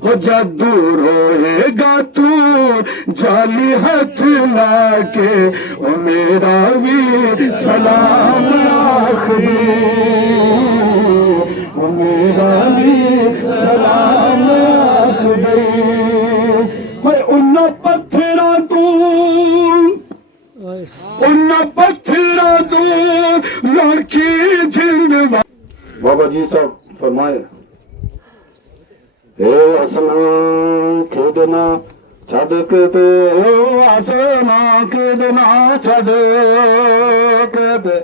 ہو جدو روئے گا تو جالی ہاتھ لا کے او میرا ویر سلام آخری او میرا ویر سلام آخری ان پتھراں تو لڑکی جھنڈ بابا جی صاحب فرمائے اے آسمان کھیڈنا چھڈ کے تے آسمان کھیڈنا چھڈ کے تے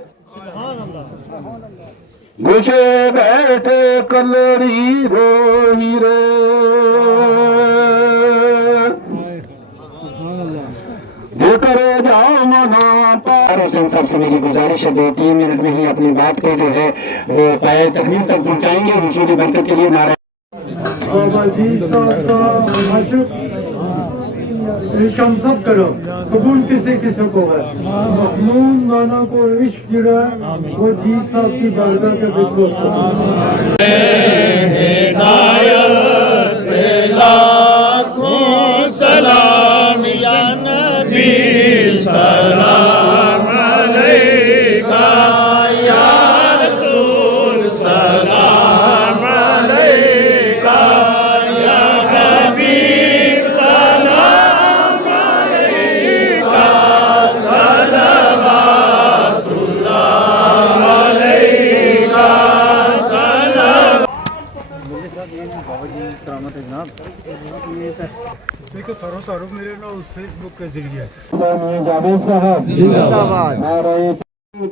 گوشے بیٹھے کلڑی روئی رے حسین صاحب سے میری گزارش ہے 2-3 منٹ میں ہی اپنی بات کو جو ہے وہ پائے تکمیل تک پہنچائیں گے رسول برکت کے لیے نعرہ بابا جی صاحب کا عاشق عشق ہم سب کرو قبول کسی کسی کو ہے محمود مولانا کو عشق جڑا ہے وہ جی صاحب کی بارگاہ کے بکر لاکھوں سلام یا نبی سلام علیکہ یا رسول سلام علیکہ یا حبیب سلام علیکہ صلوات اللہ علیکہ سلام بابا جی کرامت ہے جناب تعارف میرے نام فیس بک کے ذریعے جاوید صاحب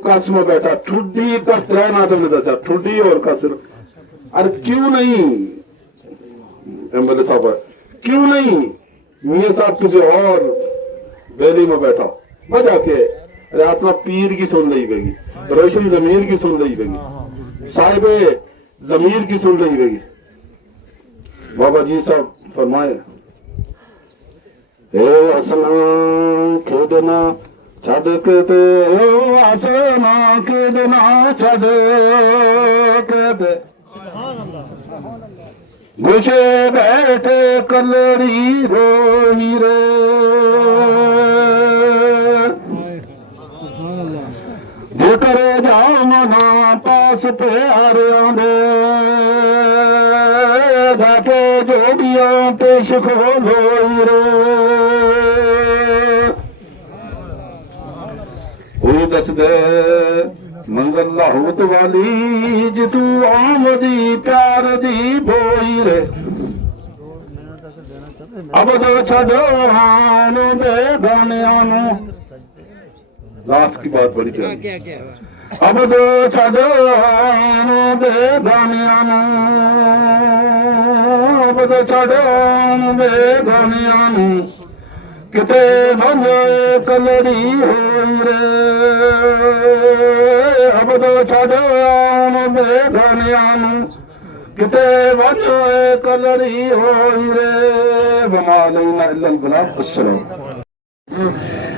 قاسم بیٹا ٹھڈی کس ترائے نادم نے دسا ٹھڈی اور قاسم ارے کیوں نہیں ایم ایل اے صاحب کیوں نہیں میاں صاحب کسی اور بیلی میں بیٹھا وجہ کہ رات میں پیر کی سن لئی گئی روشن ضمیر کی سن لئی گئی صاحب ضمیر کی سن لئی گئی بابا جی صاحب فرمائے اے آسمان کھیڈنا چھڈ کے تے آسمان کھیڈنا چھڈ کے تے گوشے بیٹھے کلڑی روئی رے جکر جامنا پاس پیاریاں دے جاکے جوڑیاں پیش کھولوئی رے ہوئی دس دے منزل لاہوت والی جتو آمدی پیار دی بوئی رے اب دو چھڑو ہانو بے گانیانو لاس کی بات بڑی پیاری اب دو چھڑو ہانو بے گانیانو اب دو چھڑو ہانو بے گانیانو کتے بھنگے کلڑی ہوئی رے اب دو چھڑو ہانو بے گانیانو کتے بھنگے کلڑی ہوئی رے وما علینا الا البلاغ السلام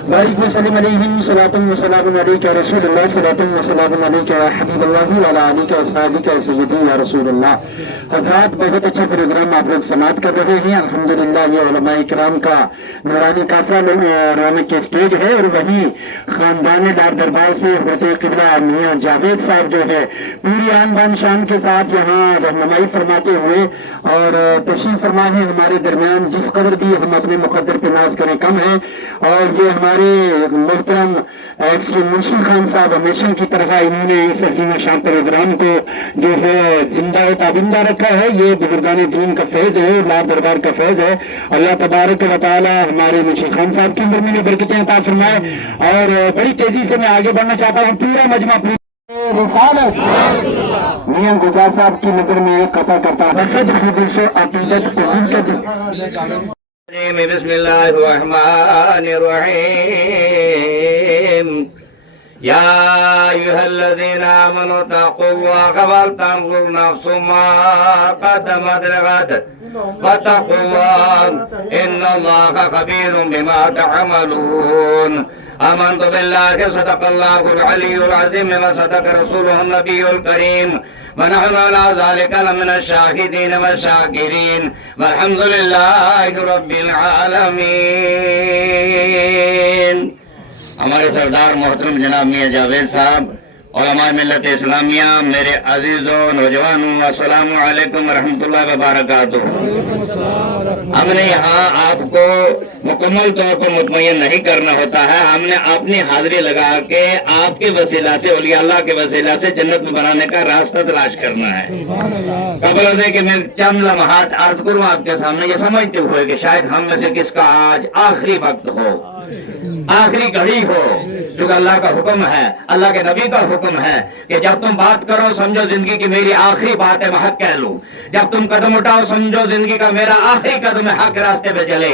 بارک وسلم علیہم صلاۃ و سلام علیک یا رسول اللہ صلاۃ و سلام علیک یا حبیب اللہ وعلی آلک و اصحابک یا سیدی یا رسول اللہ حضرات بہت اچھا پروگرام آپ لوگ سماعت کر رہے ہیں الحمدللہ یہ علماء کرام کا نورانی قافلہ رونق کے اسٹیج ہے اور وہیں خاندان دار دربار سے حضرت قبلہ میاں جاوید صاحب جو ہے پوری آن بان شان کے ساتھ یہاں رہنمائی فرماتے ہوئے اور تشریف فرما ہے ہمارے درمیان جس قدر بھی ہم اپنے مقدر پہ ناز کریں کم ہے اور یہ ہمارے محترم منشی خان صاحب ہمیشہ کی طرح انہوں نے اس عظیم شان پروگرام کو جو ہے زندہ و تابندہ رکھا ہے یہ بزرگان دین کا فیض ہے لار دربار کا فیض ہے اللہ تبارک و تعالی ہمارے منشی خان صاحب کی عمر میں برکتیں عطا فرمائے اور بڑی تیزی سے میں آگے بڑھنا چاہتا ہوں پورا مجمع رسالت میاں گجا صاحب کی نظر میں ایک قطع کرتا بسم اللہ الرحمن الرحیم یا ایھا الذین آمنوا اتقوا اللہ ولتنظر نفس ما قدمت لغد واتقوا اللہ ان اللہ خبیر بما تعملون آمنت باللہ صدق اللہ العلی العظیم وصدق رسولہ النبی الکریم ونحن على ذلك لمن الشاهدين والشاكرين والحمد لله رب العالمين. ہمارے سردار محترم جناب میاں جاوید صاحب، علماء ملت اسلامیہ، میرے عزیزوں نوجوانوں، السلام علیکم ورحمۃ اللہ وبرکاتہ. ہم نے یہاں آپ کو مکمل طور پر مطمئن نہیں کرنا ہوتا ہے، ہم نے اپنی حاضری لگا کے آپ کے وسیلہ سے، اولیاء اللہ کے وسیلہ سے جنت میں بنانے کا راستہ تلاش کرنا ہے. قبل سے کہ میں چند لمحات عرض کروں آپ کے سامنے، یہ سمجھتے ہوئے کہ شاید ہم میں سے کس کا آج آخری وقت ہو، آخری گھڑی ہو، جو کہ اللہ کا حکم ہے، اللہ کے نبی کا حکم ہے کہ جب تم بات کرو سمجھو زندگی کی میری آخری بات ہے، میں حق کہہ لوں. جب تم قدم اٹھاؤ سمجھو زندگی کا میرا آخری قدم ہے، حق راستے پہ چلے.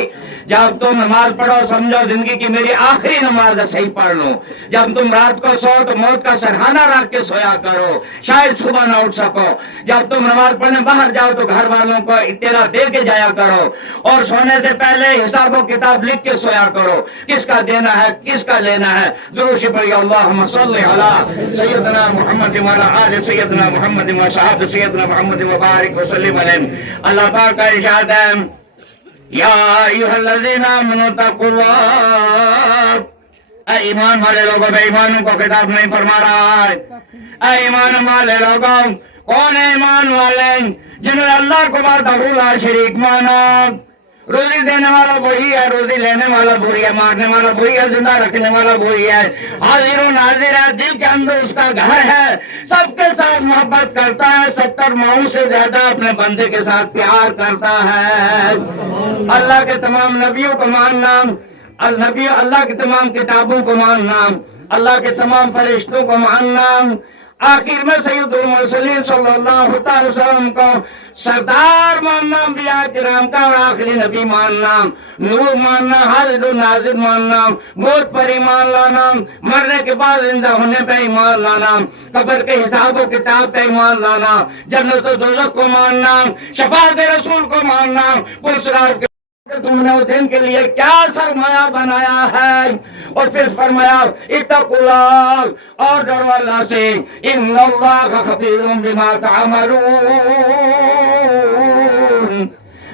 جب تم نماز پڑھو سمجھو زندگی کی میری آخری نماز ہے، صحیح پڑھ لو. جب تم رات کو سو تو موت کا سرحانہ رکھ کے سویا کرو، شاید صبح نہ اٹھ سکو. جب تم نماز پڑھنے باہر جاؤ تو گھر والوں کو اطلاع دے کے جایا کرو، اور سونے سے پہلے حساب و کتاب لکھ کے سویا کرو، کس کا دینا ہے کس کا لینا ہے. درود پڑھیے اللہم صلی علی سیدنا محمد وعلی آل سیدنا محمد و صحاب سیدنا محمد مبارک وسلم علیہ. اللہ پاک کا ارشاد ہے یا ایھا الذین آمنوا اتقوا اللہ. اے ایمان والے لوگوں، بے ایمانوں کو خطاب نہیں فرما رہا ہے. اے ایمان والے لوگوں، کون ہے ایمان والے؟ جنہوں نے اللہ کو وحدہ لا شریک مانا. روزی دینے والا وہی ہے، روزی لینے والا وہی ہے، مارنے والا وہی ہے، زندہ رکھنے والا وہی ہے، حاضر و ناظر ہے، دل کے اندر اس کا گھر ہے، سب کے ساتھ محبت کرتا ہے، 70 ماؤں سے زیادہ اپنے بندے کے ساتھ پیار کرتا ہے. اللہ کے تمام نبیوں کو ماننا، اللہ کی تمام کتابوں کو ماننا، اللہ کے تمام فرشتوں کو ماننا، آخر میں سید المرسلین صلی اللہ تعالی وسلم کو سردار ماننا، انبیاء کرام کا، اور آخری نبی ماننا، نور ماننا، حاضر و ناظر ماننا، موت پر ایمان لانا، مرنے کے بعد زندہ ہونے پہ ایمان لانا، قبر کے حساب و کتاب پہ ایمان لانا، جنت و دوزخ کو ماننا، شفاعت رسول کو ماننا، پرسرار کے تم نے اس دن کے لیے کیا سرمایہ بنایا ہے. اور پھر فرمایا اتقوا اللہ، اور ڈرو اللہ سے، ان اللہ خبیر بما تعملون.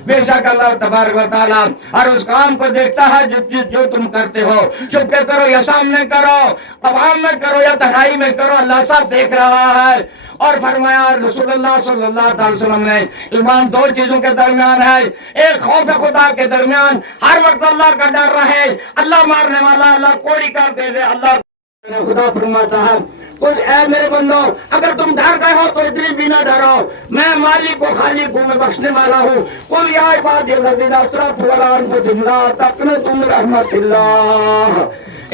بے شک اللہ تبارک و تعالیٰ ہر اس کام کو دیکھتا ہے جو تم کرتے ہو، چھپ کے کرو یا سامنے کرو، عوام میں کرو یا تنہائی میں کرو، اللہ سب دیکھ رہا ہے. اور فرمایا رسول اللہ صلی اللہ علیہ وسلم نے ایمان 2 چیزوں کے درمیان ہے. ایک خوف خدا کے درمیان، ہر وقت اللہ کا ڈر رہے، اللہ مارنے والا اللہ کوڑی کر دے دے. اللہ خدا فرماتا ہے کچھ اے میرے بندو، اگر تم ڈر گئے ہو تو اتنی بھی نہ ڈرو، میں مالک و خالق ہوں، میں بخشنے والا ہوں. قل یا عبادی الذین اسرفوا علی انفسہم لا تقنطوا من رحمت اللہ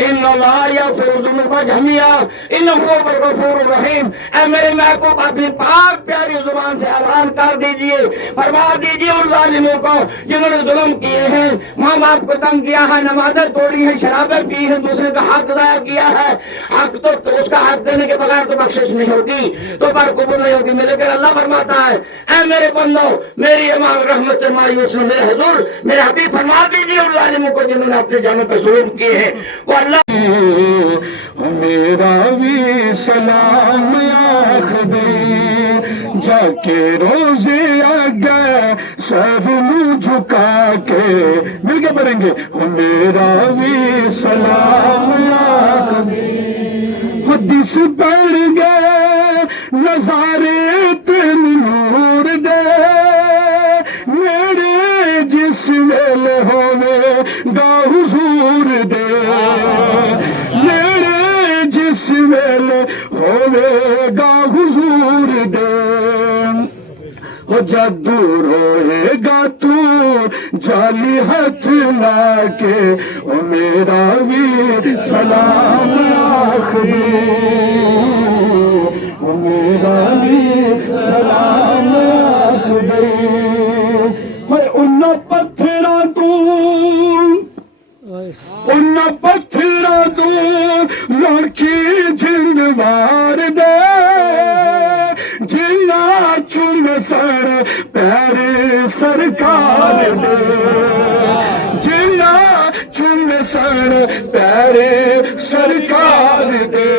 ان اللہ یغفر الذنوب جميعا انہ هو الغفور الرحیم. اے میرے محبوب اپنی پاک پیاری زبان سے اعلان کر دیجئے، فرما دیجئے ان ظالموں کو جنہوں نے ظلم کیے ہیں، ماں باپ کو تنگ کیا ہے، نمازیں توڑی ہیں، شرابیں پی ہیں، دوسرے کا حق ضائع کیا ہے. حق تو اس کا حق دینے کے بغیر تو بخشش نہیں ہوتی، تو پر قبول نہیں ہوتی. لیکن اللہ فرماتا ہے اے میرے بندو، میری امان رحمت سے مایوس نہ، میرے حضور میرے حبیب فرما دیجئے ان ظالموں کو جنہوں نے اپنے جانوں پر ظلم کیے ہیں. وہ اللہ میرا بھی سلام آخ دے جا کے روزے آگے سب نو جھکا کے مل کے پڑھیں گے. میرا بھی سلام آخ دے، حدیث پڑھ گئے نظارے تین نور دے، میرے جس ویل ہونے گا حضور دے، میرے جس ویل ہونے گا حضور دے. جدو روئے گا تو جالی ہاتھ لا کے، او میرا بھی سلام آخ دے، او میرا بھی سلام آخ دے. ان پتھراں تو لڑکی جند وار دے، جنا چم سر پیر سرکار دے، جنا چم سر پیر سرکار دے.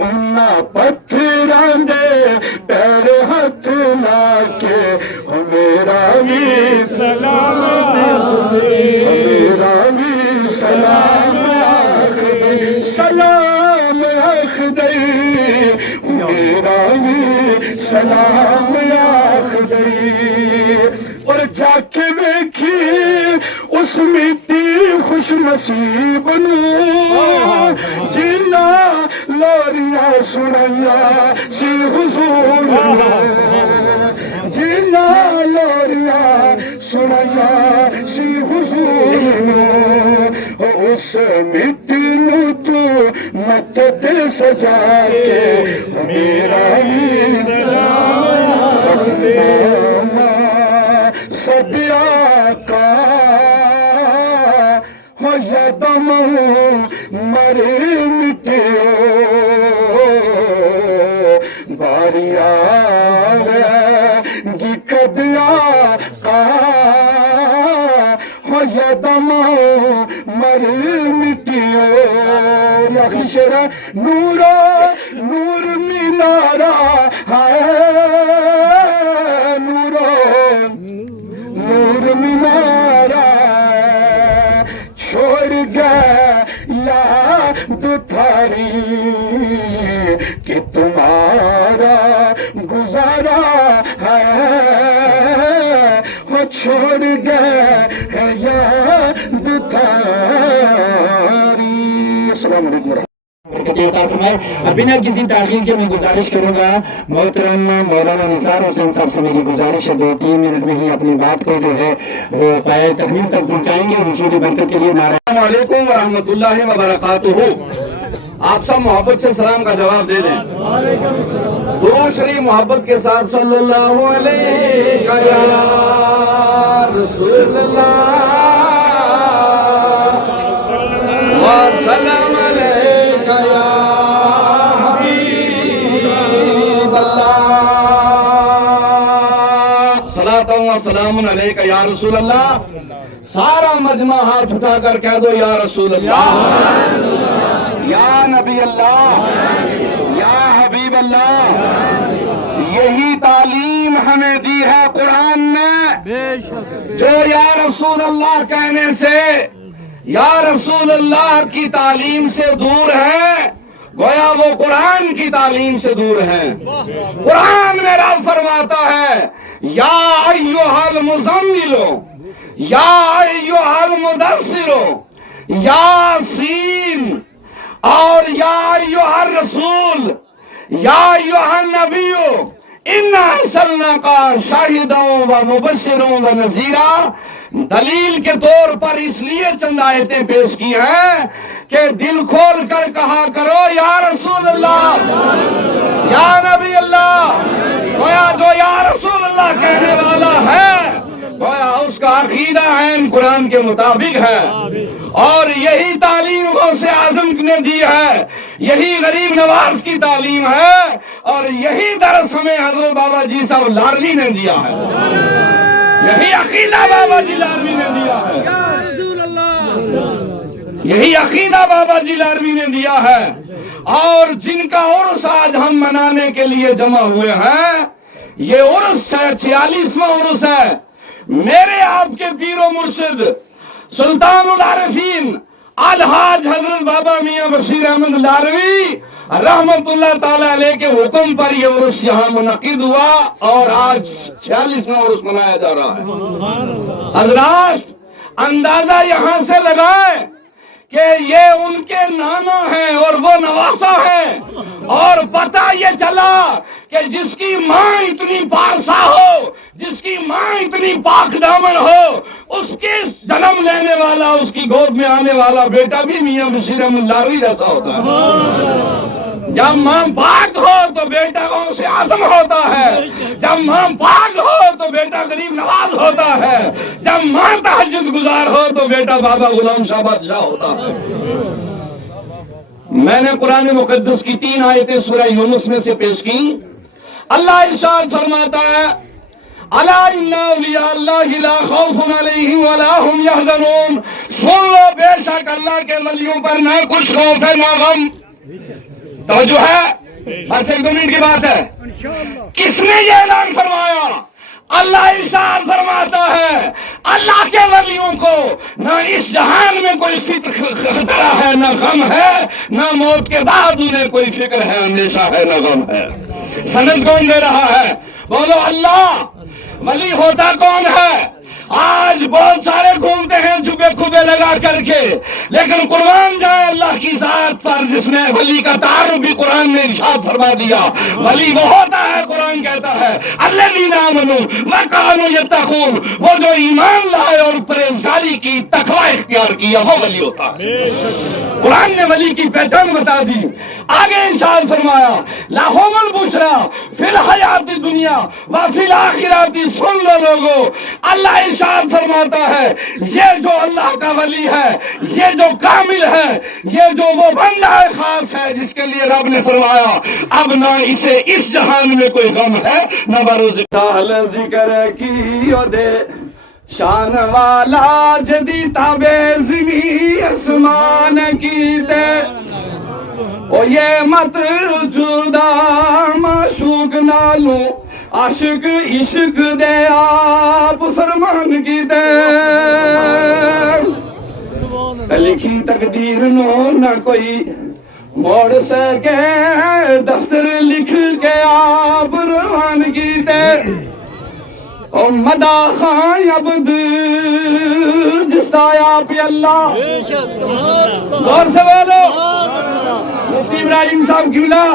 ان پتھراں دے سلام میرا بھی سلام سلام آخدی میرا بھی سلام آخدی اور جا کے دیکھی اس مٹی خوش نصیب نو جینا لوریا سنیا سی حضور جینا لوریا سنیا سی حضور اس مٹی نو تو مت دے سجا کے میرا ہی سلام سدیا کا ہو یدم مرے مٹیو باریا گی کدیا کا ہو یدم مرے مٹیو آخری شعر ہے نور نور مینارا ہے نور مینارا چھوڑ گیا تھاری کہ تمہارا گزارا ہے وہ چھوڑ گیا یاد تھاری السلام علیکم اب بنا کسی تاخیر کے میں گزارش کروں گا محترم مولانا نثار حسین صاحب سے میری گزارش ہے 2-3 منٹ میں ہی اپنی بات کو جو ہے وہ پائے تکمیل تک پہنچائیں گے حصول برکت کے لیے نعرہ السلام علیکم ورحمۃ اللہ وبرکاتہ آپ سب محبت سے سلام کا جواب دے دیں درود شریف محبت کے ساتھ صلی اللہ علیہ یا رسول اللہ وسلم علیک یا حبیب اللہ صلاۃ و سلام علیک یا رسول اللہ سارا مجمع ہاتھ اٹھا کر کہہ دو یا رسول اللہ یا نبی اللہ یا حبیب اللہ یہی تعلیم ہمیں دی ہے قرآن نے جو یا رسول اللہ کہنے سے یا رسول اللہ کی تعلیم سے دور ہے گویا وہ قرآن کی تعلیم سے دور ہے قرآن میں رب فرماتا ہے یا ایھا المزمل یا ایھا المدثر یاسین اور یا ایھا الرسول یا ایھا النبی انا ارسلناک شاہدا ومبشرا ونذیرا دلیل کے طور پر اس لیے چند آیتیں پیش کی ہیں کہ دل کھول کر کہا کرو یا رسول اللہ یا نبی اللہ گویا جو یا رسول اللہ کہنے والا ہے گویا اس کا عقیدہ عین قرآن کے مطابق ہے اور یہی تعلیم غوث اعظم نے دی ہے یہی غریب نواز کی تعلیم ہے اور یہی درس ہمیں حضرت بابا جی صاحب لاروی نے دیا ہے یہی عقیدہ بابا جی لاروی نے دیا ہے یہی عقیدہ بابا جی لاروی نے دیا ہے اور جن کا عرس آج ہم منانے کے لیے جمع ہوئے ہیں یہ عرس ہے 46واں عرس ہے میرے آپ کے پیر و مرشد سلطان العارفین الحاج حضرت بابا میاں بشیر احمد لاروی رحمت اللہ تعالی علیہ کے حکم پر یہ عرس یہاں منعقد ہوا اور آج 46واں عرس منایا جا رہا ہے حضرات اندازہ یہاں سے لگائیں کہ یہ ان کے نانا ہیں اور وہ نواسا ہیں اور پتہ یہ چلا کہ جس کی ماں اتنی پارسا ہو جس کی ماں اتنی پاک دامن ہو اس کے جنم لینے والا اس کی گود میں آنے والا بیٹا بھی میاں بشیر احمد لاروی جیسا ہوتا ہے جب ماں پاک ہو تو بیٹا غوث اعظم ہوتا ہے جب ماں پاک ہو تو بیٹا غریب نواز ہوتا ہے جب ماں تہجد گزار ہو تو بیٹا بابا غلام شاہ بادشاہ ہوتا ہے میں نے قرآن مقدس کی 3 آیتیں سورہ یونس میں سے پیش کی اللہ ارشاد فرماتا ہے الا ان اولیاء اللہ لا خوف علیہم ولا هم يحزنون سن لو بے شک اللہ کے ولیوں پر نہ کچھ خوف ہے نہ غم توجہ ہے بس 1-2 منٹ کی بات ہے کس نے یہ اعلان فرمایا اللہ ارشاد فرماتا ہے اللہ کے ولیوں کو نہ اس جہان میں کوئی فکر خطرہ ہے نہ غم ہے، نہ موت کے بعد انہیں کوئی فکر ہے اندیشہ ہے نہ غم ہے۔ سند کون دے رہا ہے؟ بولو اللہ۔ ولی ہوتا کون ہے؟ آج بہت سارے گھومتے ہیں چھپے کھپے لگا کر کے، لیکن قربان جائے اللہ کی ذات پر جس نے ولی کا تعارف بھی قرآن نے ارشاد فرما دیا۔ ولی وہ ہوتا ہے، قرآن کہتا ہے الذین آمنوا وکانوا یتقون، وہ جو ایمان لائے اور پرہیزگاری کی، تقوی اختیار کیا، وہ ولی ہوتا ہے۔ قرآن نے ولی کی پہچان بتا دی۔ آگے ارشاد فرمایا لہم البشریٰ فی الحیات الدنیا وفی الآخرۃ، سن لو لوگو، اللہ ارشاد فرماتا ہے یہ جو اللہ کا ولی ہے، یہ جو کامل ہے، یہ جو وہ بندہ خاص ہے جس کے لیے رب نے فرمایا اب نہ اسے اس جہان میں کوئی غم ہے نہ بروز ذکر کی دے شان والا جدی تابے زمین اسمان کی دے، او یہ مت جدا معشوق نالوں عاشق عشق دے آپ فرمان کی دے، لکھی تقدیر نو نہ کوئی موڑ سکے، دفتر لکھ کے آپ روان کی دے، او مدا خان عبد جس تایا پی اللہ، زور سے بولو مفتی ابراہیم صاحب قبلہ،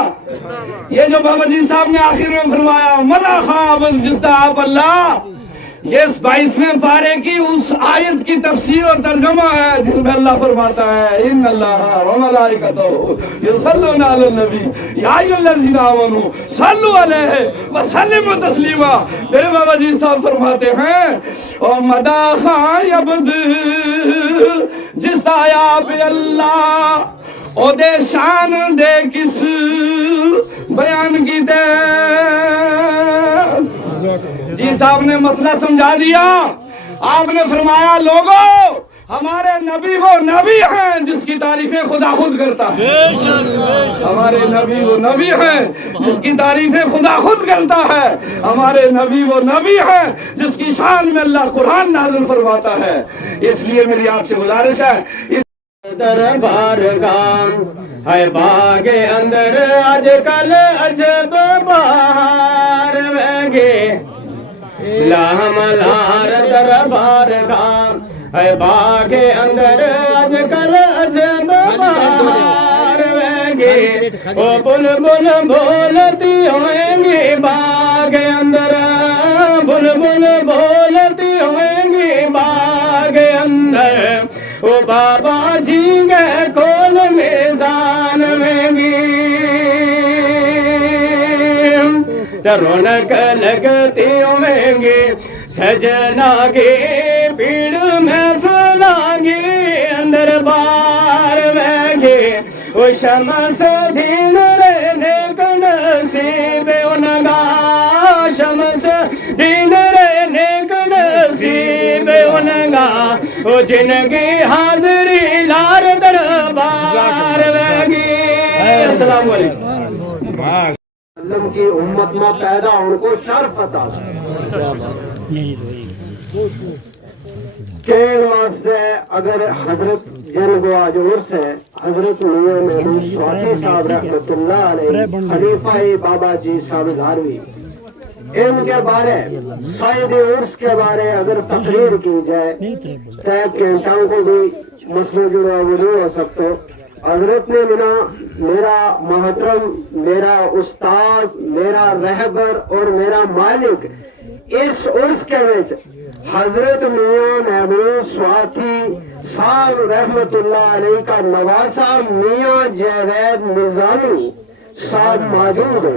یہ جو بابا جی صاحب نے آخر میں فرمایا مدا خان عبد جس تایا پی اللہ، یہ 22ویں پارے کی اس آیت کی تفسیر اور ترجمہ ہے جس میں اللہ فرماتا ہے ان اللہ و ملائکتہ یصلون علی النبی یا ایھا الذین آمنوا صلوا علیہ وسلموا تسلیما۔ میرے بابا جی صاحب فرماتے ہیں او مدا خان عبد جس آیا پہ اللہ او دے شان دے کس بیان کی دے۔ جی صاحب نے مسئلہ سمجھا دیا۔ آپ نے فرمایا لوگوں ہمارے نبی وہ نبی ہیں جس کی تعریفیں خدا خود کرتا ہے، ہمارے نبی وہ نبی ہیں جس کی تعریفیں خدا خود کرتا ہے، ہمارے نبی وہ نبی ہیں جس کی شان میں اللہ قرآن نازل فرماتا ہے۔ اس لیے میری آپ سے گزارش ہے دربار گام ہے باغ اندر آج کل عجب بہار وگے لاملار دربار گام ہے باغ اندر آج کل عجب بہار وگے او بلبل بولتی ہوئیں گی باغ اندر، بلبل بولتی ہوئیں گی باغ اندر، او بابا جی گئے کول میزان میں گی، رونق لگتی ہوئیں گی سجنا کی پیڑ میں پھلانگی اندر بار میں گی، او شمس دین رہنے کا نصیب انگا، شمس دین رہنے کا نصیب انگا، او جنگی حاضری لار دربار لگی۔ السلام علیکم۔ کی امت میں پیدا ان کو شرف عطا کے واسطے اگر حضرت جن کو آج عرس ہے حضرت میاں محمود سواتی صاحب رحمۃ اللہ علیہ خلیفہ بابا جی صاحب دھاروی، ان کے بارے صاحب عرس کے بارے اگر تقریر کی جائے تو گھنٹوں کو بھی مسئلہ جڑا وہ نہیں ہو سکتے۔ حضرت نے میرا محترم، میرا استاد، میرا رہبر اور میرا مالک اس عرس کے وچ حضرت میاں محمود سواتی صاحب رحمت اللہ علیہ کا نواسا میاں جاوید نظامی صاحب موجود ہیں۔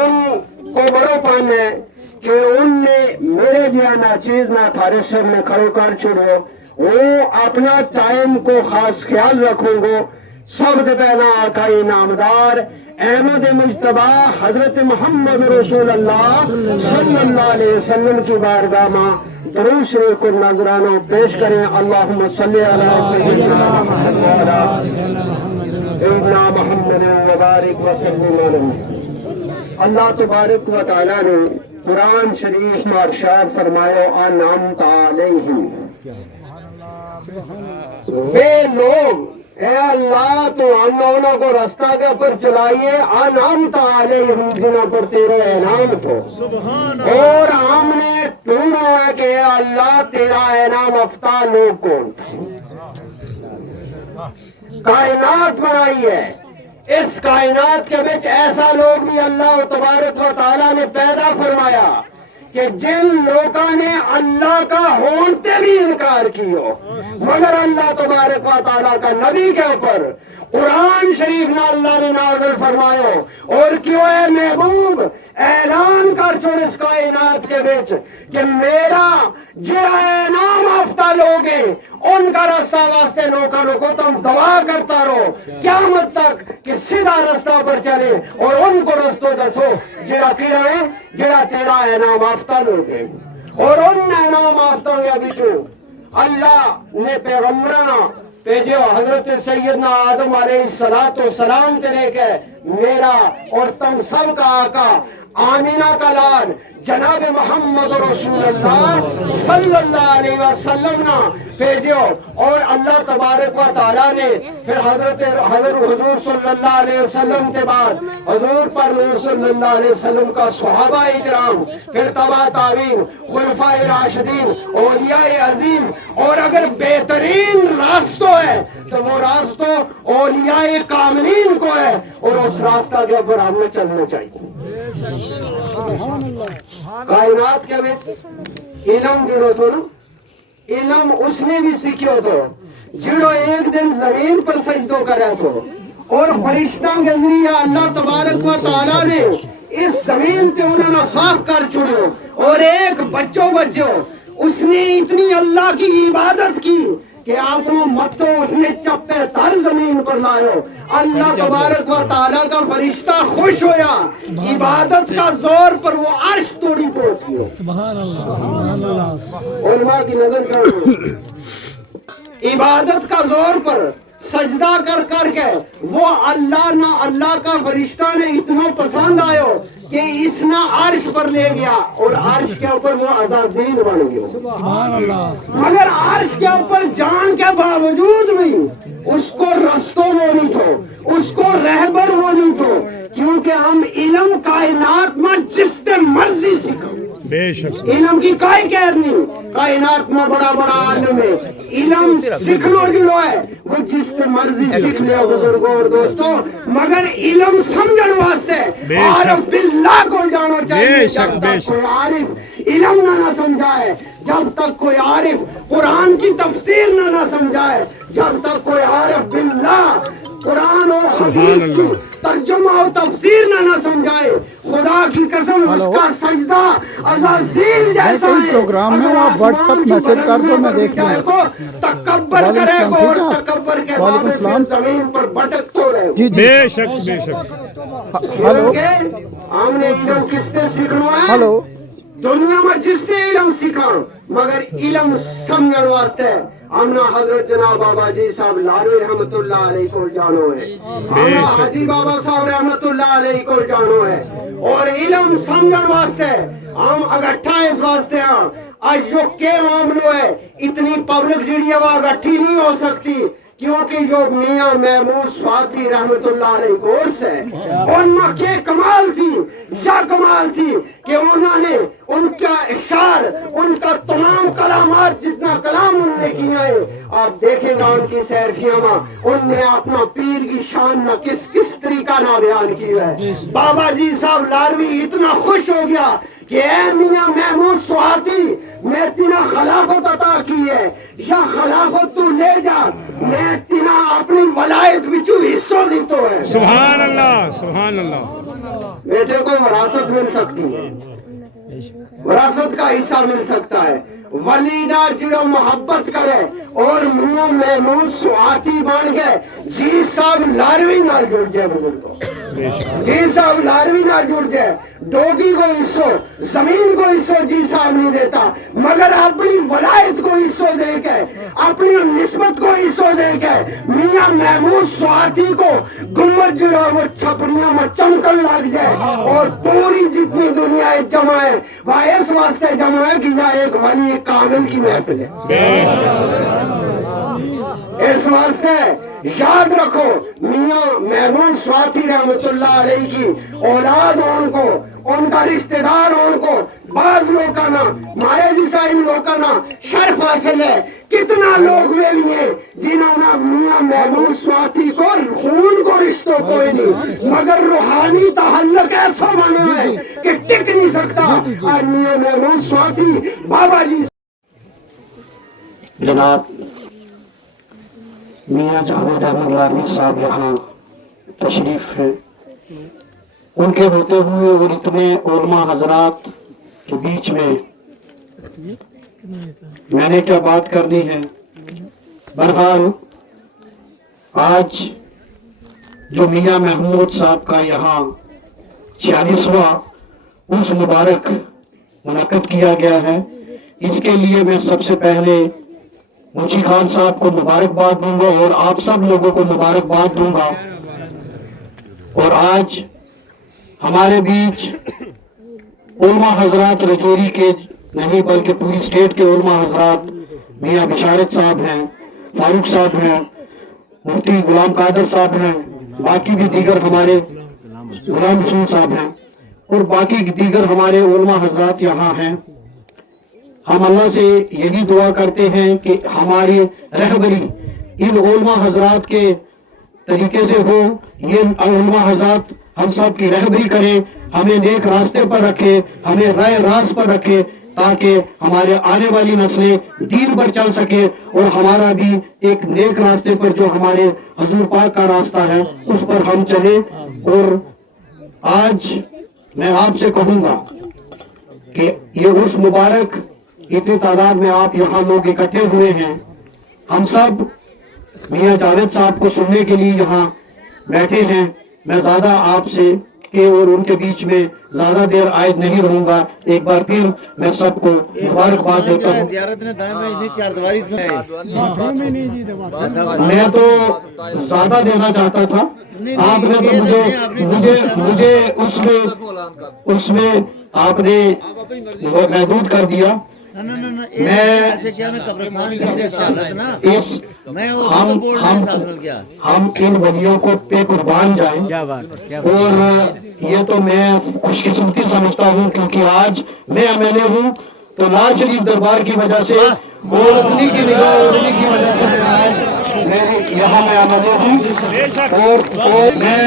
ان کو بڑا پن ہے کہ ان نے میرے جہاں ناچیز نہ تھارے سر میں کھڑو کر چھوڑو، وہ اپنا ٹائم کو خاص خیال رکھوں گے۔ سب سے پہلا آقائی نامدار احمد مجتبی حضرت محمد رسول اللہ صلی اللہ علیہ وسلم کی بارگاہ میں درود شریف کو نذرانہ پیش کریں۔ اللہم صلی علی سیدنا محمد سیدنا محمد وبارک وسلم علیہ۔ اللہ تبارک و تعالیٰ نے قرآن شریف میں ارشاد فرمایا انعمت علیہم، وہ لوگ اے اللہ تو ہم انہوں کو رستہ کے اوپر چلائیے، انعمت علیہم جنہوں پر تیرا انعام تو، اور ہم نے ڈھونڈا ہے کہ اے اللہ تیرا انعام یافتہ لوگ کون، کائنات بنائی ہے، اس کائنات کے بچ ایسا لوگ بھی اللہ تبارک و تعالیٰ نے پیدا فرمایا کہ جن لوگوں نے اللہ کا ہونتے بھی انکار کیو، مگر اللہ تبارک و تعالیٰ کا نبی کے اوپر قرآن شریف نہ اللہ نے نازل فرمایا، اور کیوں اے محبوب اعلان کر چھوڑ اس کائنات کے بچ کہ میرا جڑا انعام یافتہ لوگ ہیں ان کا رستہ واسطے لوگوں کو تم دعا کرتا رہو قیامت تک کہ سیدھا رستہ پر چلے، اور ان کو رستوں دسو جڑا کیڑا ہے جڑا تیرا انعام یافتہ لوگ ہیں۔ اور ان انعام یافتوں کے بچوں اللہ نے پیغمبراں بھیجو، حضرت سیدنا آدم علیہ السلام سے لے کے میرا اور تم سب کا آقا آمینہ کا لال جناب محمد رسول اللہ صلی اللہ علیہ وسلم نے بھیجو، اور اللہ تبارک و تعالیٰ نے پھر حضور صلی اللہ علیہ وسلم کے بعد حضور پر نور صلی اللہ علیہ وسلم کا صحابہ اکرام، پھر تبع تابعین، خلفائے راشدین، اولیاء عظیم، اور اگر بہترین راستوں ہے تو وہ راستوں اولیاء کاملین کو ہے، اور اس راستہ کے اوپر ہمیں چلنا چاہیے۔ کائنات کے بچ علم جڑو تو نا، علم اس نے بھی سیکھو تو جڑو ایک دن زمین پر سجدو کرے تو، اور فرشتوں کے ذریعہ اللہ تبارک و تعالیٰ نے اس زمین پہ انہوں نے صاف کر چھوڑو، اور ایک بچوں اس نے اتنی اللہ کی عبادت کی کہ آپ مت تو اس نے چپے تر زمین پر لائے، اللہ تبارک و تعالیٰ کا فرشتہ خوش ہویا، عبادت کا زور پر وہ عرش توڑی پہنچ گیا۔ سبحان اللہ، علماء کی نظر کرو، عبادت کا زور پر سجدہ کر کر کے وہ اللہ کا فرشتہ نے اتنا پسند آئے کہ اس نے عرش پر لے گیا، اور عرش کے اوپر وہ عزازیل بن گیا، مگر عرش کے اوپر جان کے باوجود بھی اس کو رستوں وہ نہیں تھو، اس کو رہبر وہ نہیں تھو، کیونکہ ہم علم کائنات میں جس سے مرضی سیکھو، علم کی کوئی قید نہیں، کائنات میں بڑا بڑا عالم ہے، علم سیکھنا جڑو ہے وہ جس سے مرضی سیکھ لیا بزرگوں اور دوستوں، مگر علم سمجھن واسطے عارف باللہ کو جانو چاہیے۔ جب تک کوئی عارف علم نہ سمجھائے، جب تک کوئی عارف قرآن کی تفسیر نہ سمجھائے، جب تک کوئی عارف باللہ قرآن اور حدیث کی ترجمہ اور تفسیر نہ سمجھائے، خدا کی قسم اس کا سجدہ عزازیل جیسا ہے۔ پروگرام میں آپ واٹس ایپ میسج کر دو، میں دیکھ لوں گا۔ تکبر کرے گا اور تکبر کے بعد سے زمین پر بھٹک تو رہے گا۔ بے شک بے شک۔ ہلو، ہم نے علم کس سے سیکھنا ہے؟ ہلو، دنیا میں جس سے علم سیکھا، مگر علم سمجھن واسطے ہمنا حضرت جناب بابا جی صاحب لالوی رحمت اللہ علیہ کو جانو ہے، ہمنا حاجی بابا صاحب رحمت اللہ علیہ کو جانو ہے، اور علم سمجھن واسطے ہم اگٹھا اس واسطے ہیں۔ آج جو کے معاملو ہے، اتنی پبلک جڑی ہے وہ اگٹھی نہیں ہو سکتی، کیونکہ جو میاں محمود سواتی رحمت اللہ علیہ کورس ہے، ان میں کیا کمال تھی، یا کمال تھی کہ انہوں نے ان کا اشعار، ان کا تمام کلامات جتنا کلام انہوں نے کیا ہے، آپ دیکھیں گا ان کی سیرفیاں میں ان نے اپنا پیر کی شان میں کس طریقہ نہ بیان کیا ہے۔ بابا جی صاحب لاروی اتنا خوش ہو گیا کہ اے میاں محمود سواتی، میں تینا خلافت عطا کی ہے، یا خلافت تو لے جا، میں تینا اپنی ولایت بچو حصہ دیتو ہے۔ سبحان اللہ سبحان اللہ۔ بیٹے کو وراثت مل سکتی ہے، وراثت کا حصہ مل سکتا ہے، ولیدہ جڑو محبت کرے اور میاں محمود سواتی بن گئے، جی صاحب لاروی نہ جڑ جائے، بزرگوں جی صاحب لاروی نہ جڑ جائے، ڈوگی کو حصو زمین کو حصو جی صاحب نہیں دیتا، مگر اپنی ولایت کو حصو دے کے، اپنی نسبت کو حصو دے کے میاں محمود سواتی کو گنبد جو ہے وہ چھپڑیاں میں چمکن لگ جائے اور پوری جتنی دنیا جمع ہے وہ اس واسطے جمع ہے کہ یہ ایک ولی کامل کی محفل ہے۔ اس واسطے یاد رکھو میاں محمود سواتی رحمت اللہ علیہ کی اولاد ان کو، ان کا رشتہ دار ان کو، بعض لوگ کا نا ہمارے جیسا ان لوگ کا نا شرف حاصل ہے۔ کتنا لوگ وہ لیے جنہوں نے میاں محمود سواتی کو خون کو رشتوں کوئی نہیں، مگر روحانی تعلق ایسا بنے ہوئے کہ ٹک نہیں سکتا۔ اور میاں محمود سواتی بابا جی جناب میاں جاوید احمد لاروی صاحب یہاں تشریف ہے، ان کے ہوتے ہوئے اور اتنے علماء حضرات کے بیچ میں نے کیا بات کرنی ہے۔ بہرحال آج جو میاں محمود صاحب کا یہاں 46واں اس مبارک منعقد کیا گیا ہے، اس کے لیے میں سب سے پہلے منشی خان صاحب کو مبارکباد دوں گا اور آپ سب لوگوں کو مبارکباد دوں گا۔ اور آج ہمارے بیچ علماء حضرات رجوری کے نہیں بلکہ پوری اسٹیٹ کے علماء حضرات میاں بشارت صاحب ہیں، فاروق صاحب ہیں، مفتی غلام قادر صاحب ہیں، باقی بھی دیگر ہمارے غلام حسین صاحب ہیں اور باقی دیگر ہمارے علماء حضرات یہاں ہیں۔ ہم اللہ سے یہی دعا کرتے ہیں کہ ہماری رہبری ان علماء حضرات کے طریقے سے ہو، یہ علماء حضرات ہم سب کی رہبری کریں، ہمیں نیک راستے پر رکھے، ہمیں رائے راست پر رکھے، تاکہ ہمارے آنے والی نسلیں دین پر چل سکے اور ہمارا بھی ایک نیک راستے پر جو ہمارے حضور پاک کا راستہ ہے اس پر ہم چلیں۔ اور آج میں آپ سے کہوں گا کہ یہ اس مبارک اتنی تعداد میں آپ یہاں لوگ اکٹھے ہوئے ہیں، ہم سب میاں جاوید صاحب کو سننے کے لیے یہاں بیٹھے ہیں۔ میں زیادہ آپ سے کے اور ان کے بیچ میں زیادہ دیر عائد نہیں رہوں گا۔ ایک بار پھر میں سب کو مبارکباد دیتا ہوں۔ میں تو زیادہ دینا چاہتا تھا، آپ نے تو مجھے اس میں آپ نے محدود کر دیا۔ ہم ان ولیوں کو پہ قربان جائیں، اور یہ تو میں خوش قسمتی سمجھتا ہوں کیونکہ آج میں ایم ایل اے ہوں تو لال شریف دربار کی وجہ سے اور انہی کی نگاہ اور انہی کی وجہ سے میں آج یہاں میں ایم ایل اے ہوں۔ اور میں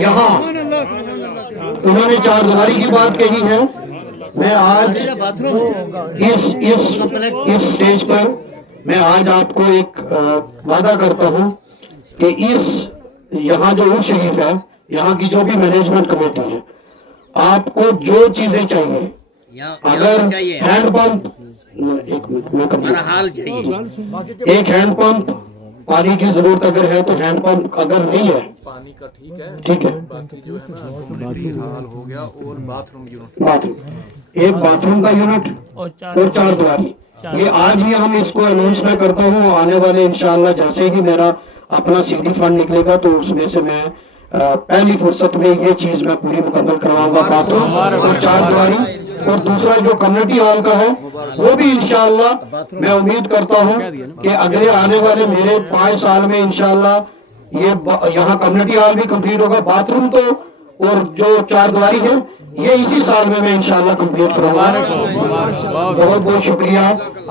یہاں انہوں نے چار دیواری کی بات کہی ہے، میں آج اس سٹیج پر میں آج آپ کو ایک وعدہ کرتا ہوں کہ یہاں جو عرس شریف ہے، یہاں کی جو بھی مینجمنٹ کمیٹی ہے، آپ کو جو چیزیں چاہیے، اگر ہینڈ پمپ ایک ہینڈ پمپ پانی کی ضرورت اگر ہے تو ہینڈ پمپ اگر نہیں ہے پانی کا ٹھیک ہے، باقی جو ہے ہو گیا، اور باتھ روم ایک باتھ روم کا یونٹ اور 4 دیواری، یہ آج ہی ہم اس کو اناؤنس میں کرتا ہوں۔ آنے والے انشاءاللہ جیسے ہی میرا اپنا CD فنڈ نکلے گا تو اس میں سے میں پہلی فرصت میں یہ چیز میں پوری مکمل کرواؤں گا، باتھ روم اور 4 دیواری۔ اور دوسرا جو کمیونٹی ہال کا ہے وہ بھی انشاءاللہ میں امید کرتا ہوں کہ اگلے آنے والے میرے 5 سال میں انشاءاللہ یہاں کمیونٹی ہال بھی کمپلیٹ ہوگا، باتھ روم تو اور جو 4 دیواری ہے یہ اسی سال میں انشاءاللہ کمپلیٹ کروں گا۔ بہت بہت شکریہ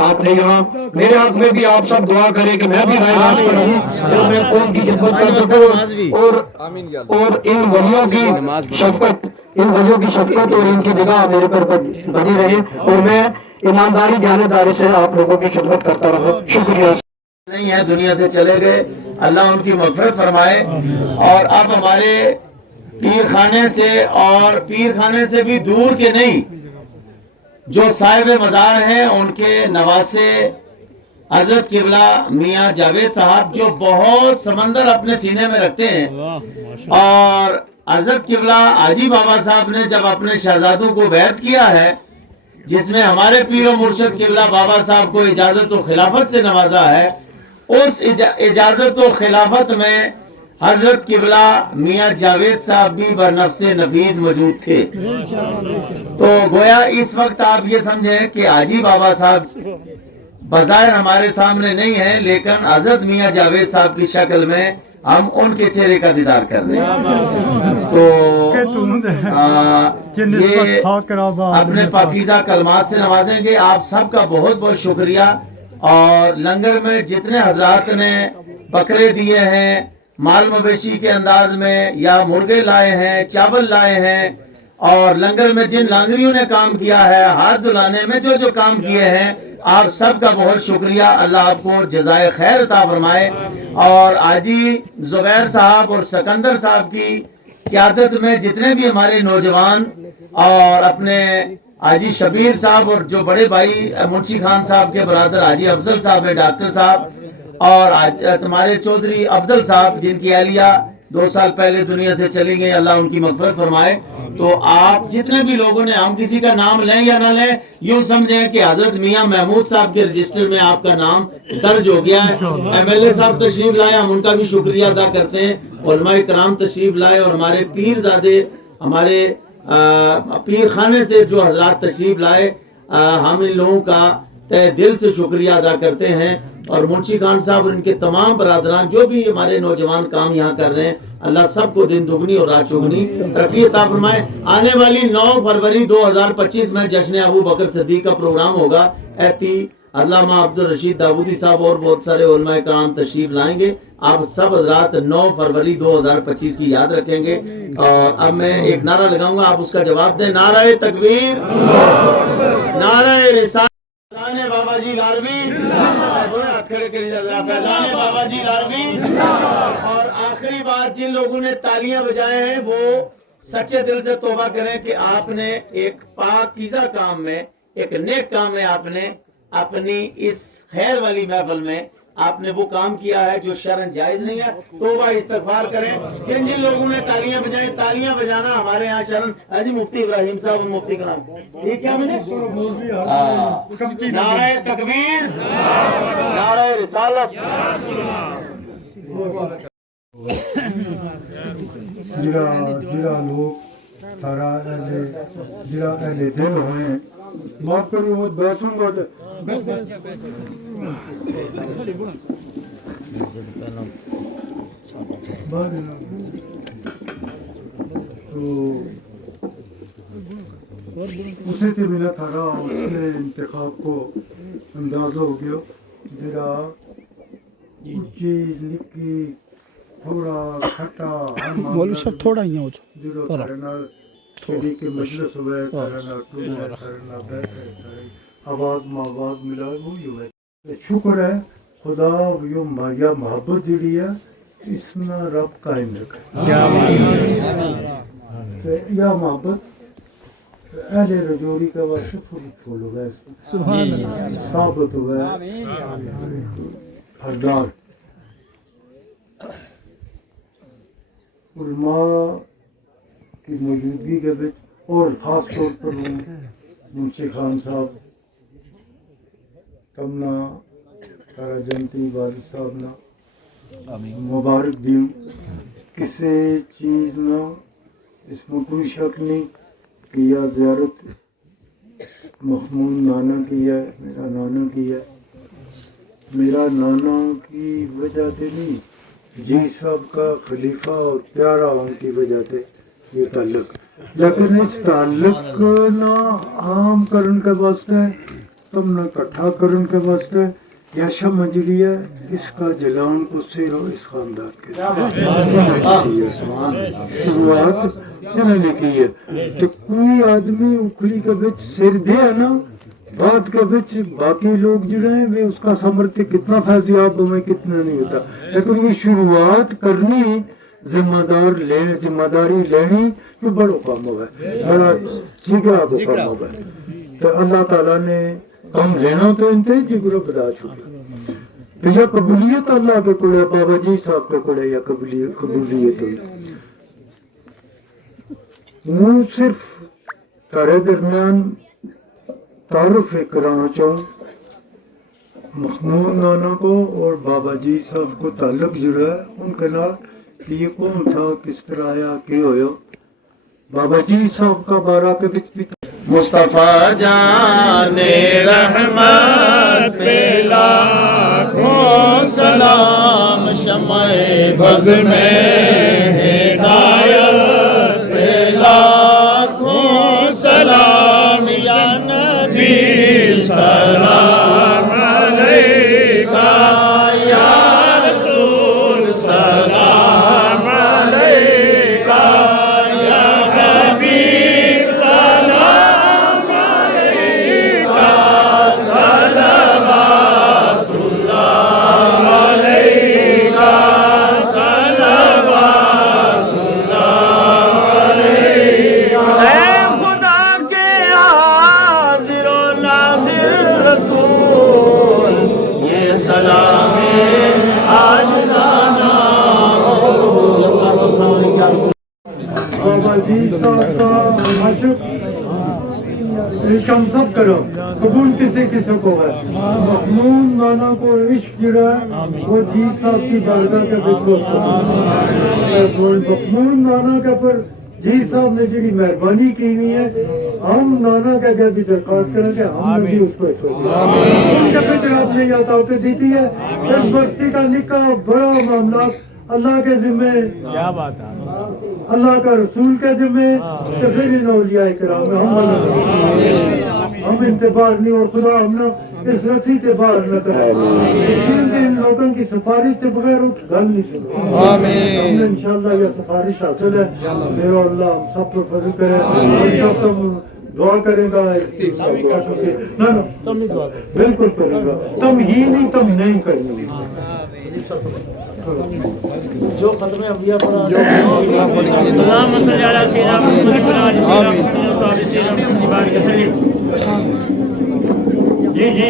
آپ نے یہاں میرے حق میں بھی آپ سب دعا کریں کہ میں بھی رائے راست پر رہوں اور میں قوم کی خدمت کر سکوں اور ان ولیوں کی شفقت اور ان کی نگاہ میرے پر بنی رہے اور میں ایمانداری دیانتداری سے آپ لوگوں کی خدمت کرتا رہوں۔ شکریہ۔ نہیں ہے، دنیا سے چلے گئے، اللہ ان کی مغفرت فرمائے۔ اور اب ہمارے پیر خانے سے اور پیر خانے سے بھی دور کے نہیں، جو صاحب مزار ہیں ان کے نواسے حضرت قبلہ میاں جاوید صاحب جو بہت سمندر اپنے سینے میں رکھتے ہیں اور حضرت قبلہ حاجی بابا صاحب نے جب اپنے شہزادوں کو بیعت کیا ہے، جس میں ہمارے پیر و مرشد قبلہ بابا صاحب کو اجازت و خلافت سے نوازا ہے، اس اجازت و خلافت میں حضرت قبلہ میاں جاوید صاحب بھی برنفس نفیس موجود تھے. تو گویا اس وقت آپ یہ سمجھیں کہ حاجی بابا صاحب بظاہر ہمارے سامنے نہیں ہیں، لیکن حضرت میاں جاوید صاحب کی شکل میں ہم ان کے چہرے کا دیدار کر رہے ہیں. تو یہ اپنے پاکیزہ کلمات سے نوازیں گے. آپ سب کا بہت بہت شکریہ. اور لنگر میں جتنے حضرات نے بکرے دیے ہیں مال مویشی کے انداز میں، یا مرغے لائے ہیں، چاول لائے ہیں، اور لنگر میں جن لانگریوں نے کام کیا ہے، ہاتھ دھلانے میں جو جو کام کیے ہیں، آپ سب کا بہت شکریہ. اللہ آپ کو جزائے خیر عطا فرمائے. اور حاجی زبیر صاحب اور سکندر صاحب کی قیادت میں جتنے بھی ہمارے نوجوان اور اپنے حاجی شبیر صاحب اور جو بڑے بھائی منشی خان صاحب کے برادر حاجی افضل صاحب ہیں، ڈاکٹر صاحب، اور ہمارے چودھری عبدل صاحب جن کی اہلیہ 2 سال پہلے دنیا سے چلی گئی، اللہ ان کی مغفرت فرمائے. تو آپ جتنے بھی لوگوں نے، ہم کسی کا نام لیں یا نہ لیں، یوں سمجھیں کہ حضرت میاں محمود صاحب کے رجسٹر میں آپ کا نام درج ہو گیا ہے. MLA صاحب تشریف لائے، ہم ان کا بھی شکریہ ادا کرتے ہیں. علماء کرام تشریف لائے، اور ہمارے پیر زادے، ہمارے پیر خانے سے جو حضرات تشریف لائے، ہم ان لوگوں کا تہ دل سے شکریہ ادا کرتے ہیں. اور منشی خان صاحب اور ان کے تمام برادران جو بھی ہمارے نوجوان کام یہاں کر رہے ہیں، اللہ سب کو دن دگنی اور رات چگنی ترقی عطا فرمائے. آنے والی 9 فروری 2025 میں جشن ابو بکر صدیق کا پروگرام ہوگا. ایتی علامہ عبدالرشید داودی صاحب اور بہت سارے علماء کرام تشریف لائیں گے. آپ سب حضرات 9 فروری 2025 کی یاد رکھیں گے. اور اب میں ایک نعرہ لگاؤں گا، آپ اس کا جواب دیں. نعرہ تکبیر، نعرہ رسالت، فیضان بابا جی لاروی، فیضان بابا جی لاروی. اور آخری بات، جن لوگوں نے تالیاں بجائے ہیں وہ سچے دل سے توبہ کریں کہ آپ نے ایک پاکیزہ کام میں، ایک نیک کام میں، آپ نے اپنی اس خیر والی محفل میں آپ نے وہ کام کیا ہے جو شرعاً جائز نہیں ہے. توبہ استغفار کریں. جن جن لوگوں نے تالیاں بجائیں، تالیاں بجانا ہمارے ہاں شرعاً. حاجی مفتی ابراہیم صاحب اور مفتی کلام، ٹھیک ہے؟ میں نے نعرہ تکبیر، نعرہ رسالت. جڑا لوگ سارا جڑا اہل دل ہوئے ہیں، معاف کرو وہ بیٹھوں گا تو اسے تو ملا تھا، اس نے انتخاب کو اندازہ ہو گیا. جڑا اچھی لکھی تھوڑا کھٹا مولوی صاحب تھوڑا ہی ہو مجلس ہوئے، آواز آواز ملا، وہی ہوئے. شکر ہے خدا یا محبت جڑی ہے اس میں رب قائم رکھے. یا محبت اہل رجوری کا واسطے پھول ہو گئے، ثابت ہو گئے حقدار. علماء کی موجودگی کے بچ، اور خاص طور پر منشی خان صاحب، کمنا تارا جنتی والد صاحب نا مبارک دیوں. کسی چیز نہ اس میں کوئی شک نہیں کہ یہ زیارت محمود نانا کی ہے، میرا نانا کی ہے. میرا نانا کی وجہ سے نہیں، جی صاحب کا خلیفہ اور پیارا ان کی وجہ سے یہ تعلق. لیکن اس تعلق نہ عام کرن کے واسطے، تم نہ کٹھا کرن کے واسطے، یا شمع جڑی ہے اس کا جلان کو سیر ہو اس خاندان کے شروعات انہوں نے کی ہے. کہ کوئی آدمی اکھلی کے بچ سر دے نا، بات کے بچ باقی لوگ جڑے ہیں وہ اس کا سمرتے کتنا فیضیاب ہمیں کتنا نہیں ہوتا. لیکن یہ شروعات کرنی، ذمہ داری لینی، یہ بڑا کام ہوا ہے، بڑا جگرا کو کام ہوا ہے. تو اللہ تعالیٰ نے کام لینا تو انتے جگرا بدا چکے. تو یہ قبولیت اللہ کے کڑے، بابا جی صاحب کے کڑے یا قبولیت ہوئی. ہوں صرف تارے درمیان تعارف کرانا چاہوں محمود نانا کو اور بابا جی صاحب کو تعلق جڑا ہے ان کے نال کہ یہ کون تھا، کس طرح آیا، کیا ہویا۔ بابا جی صاحب کا بارہ کے بھی مصطفیٰ جان رحمت پہ لاکھوں سلام، شمع بز میں ہدایت پہ لاکھوں سلام، یا نبی سلام علیکہ، یا رسول سلام علیکہ، یا حبیب سلام علیکہ، صلوات اللہ علیکہ، صلوات اللہ علیکہ۔ اے خدا کے حاضر و ناظر رسول، یہ سلام عاجزانہ بابا جی صاحب کا عاشق عشق ہم سب کرو، قبول کسی کسی کو ہے۔ محمود نانا کو عشق جڑا ہے وہ جی صاحب کی بارگاہ کے بالکل محمود نانا کے پر جی صاحب نے جڑی مہربانی کی ہوئی ہے، ہم نانا کے گھر بھی درخواست کریں کہ ہم نے بھی اس کو سوچا ان کے پیچھے آپ نے یہ طاقت دیتی ہے۔ اس بستی کا نکاح بڑا معاملہ اللہ کے ذمہ، کیا بات ہے، اللہ کا رسول کے ذمہ، تو پھر ان اولیاء کرام ہم انتبار نہیں، اور خدا ہم نے اس رسی سے باہر نہ کرے، کیونکہ ان لوگوں کی سفارش کے بغیر اٹھ گل نہیں سکتے۔ ہم نے انشاءاللہ یہ سفارش حاصل ہے، میرا اللہ ہم سب پر فضل کرے، اور سب تم دعا کرے گا، بالکل کرے گا، تم ہی نہیں تم نہیں کریں گے۔ جو ختم انبیاء پڑھا اللهم صل على سيدنا محمد وعلى آل سيدنا محمد جی جی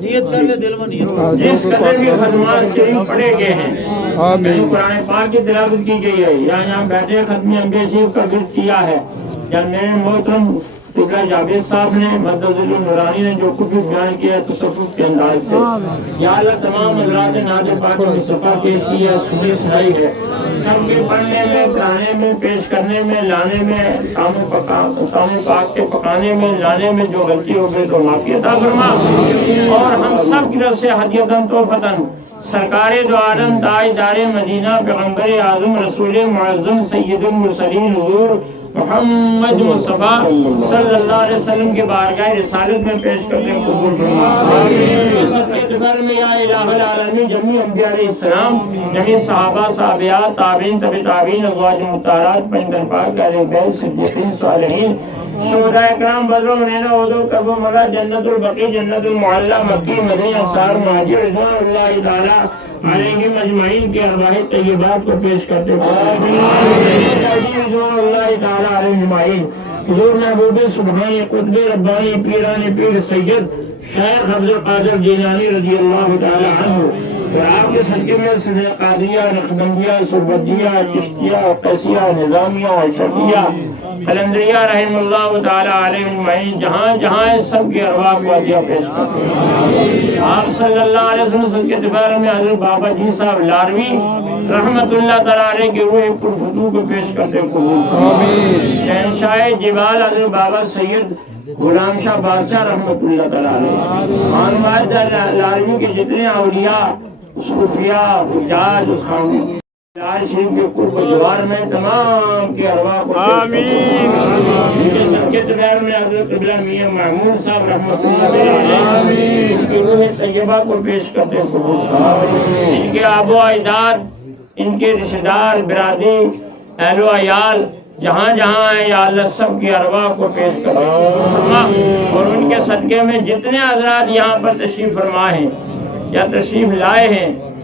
نیت کر لے دل میں نیت۔ جس قدر کے ختمات کریم پڑھے گئے ہیں، قرآن پاک کی تلاوت کی گئی ہے، یہاں بیٹھے ختم انبیاء شریف کا ذکر کیا ہے، یا میرے محترم قبلہ جاوید صاحب نے مدد نورانی نے جو کچھ بھی بیان کیا ہے تصوف کے انداز سے، یا اللہ تمام حضرات ناظر پاک مصطفیٰ پیش کی ہے، سنی سنائی ہے، سب کے پڑھنے میں، پڑھانے میں، پیش کرنے میں، لانے میں، سامنے پاک کے پکانے میں، لانے میں جو غلطی ہو گئی تو معافی عطا فرما، اور ہم سب کی طرف سے ہدیۃً تحفۃً سرکار دو عالم تاجدار مدینہ پیغمبر اعظم رسول معظم سید المرسلین حضور محمد مصطفیٰ صلی اللہ علیہ وسلم کے بارگاہ رسالت میں پیش کرتے ہیں، قبول فرما۔ اعتبار میں یا الہ العالمین جمیع انبیاء علیہ السلام، جمیع صحابہ صحابیات، تابعین تبع تابعین، ازواج مطہرات، پنجتن پاک، اہل بیت، صدیقین، صالحین، شہداء اکرام، بدر و منینا، احد و کرب و مدہ، جنت البقیع، جنت المعلی، مکی، مدنی، انصار، مہاجر، رضوان اللہ تعالیٰ علیہم اجمعین کے ارواح طیبات کو پیش کرتے ہیں، رضوان اللہ تعالیٰ علیہم اجمعین۔ حضور محبوب سبحانی قطب ربانی پیران پیر سید شیخ عبد القادر جیلانی رضی اللہ تعالیٰ عنہ، اور آپ کے صدقے میں سلسلہ قادریہ، نقشبندیہ، سربجیہ، چشتیہ، قیسیہ، نظامیہ، اشرفیہ، قلندریہ رحم اللہ تعالیٰ علیہ اجمعین، جہاں جہاں اس سب کے ارواح کو عطیہ پیش کرتے ہیں۔ آپ صلی اللہ علیہ وسلم کے اعتبار میں حضرت بابا جی صاحب لاروی رحمت اللہ تعالیٰ علیہ کی روح پرفتو کو پیش کرتے قبول فرمائے۔ شہنشاہ جبال حضرت بابا سید غلام شاہ بادشاہ رحمت اللہ تعالیٰ علیہ، خان واحد لاروی کے جتنے اولیاء، صوفیاء، حجاج، خان راج شریف کے قرب جوار میں تمام کی ارواح کو آمین۔ ان کے صدقے طیبہ میں حضرت قبلہ میاں محمود صاحب رحمۃ اللہ علیہ ان کی روح طیبہ کو پیش کرتے ہیں قبول فرما۔ ان کے آب و اجداد، ان کے رشتہ دار، برادری، اہل و عیال جہاں جہاں ہیں یا اللہ سب کی ارواح کو پیش کرتے فرما، اور ان کے صدقے میں جتنے حضرات یہاں پر تشریف فرما ہیں یا تشریف لائے ہیں،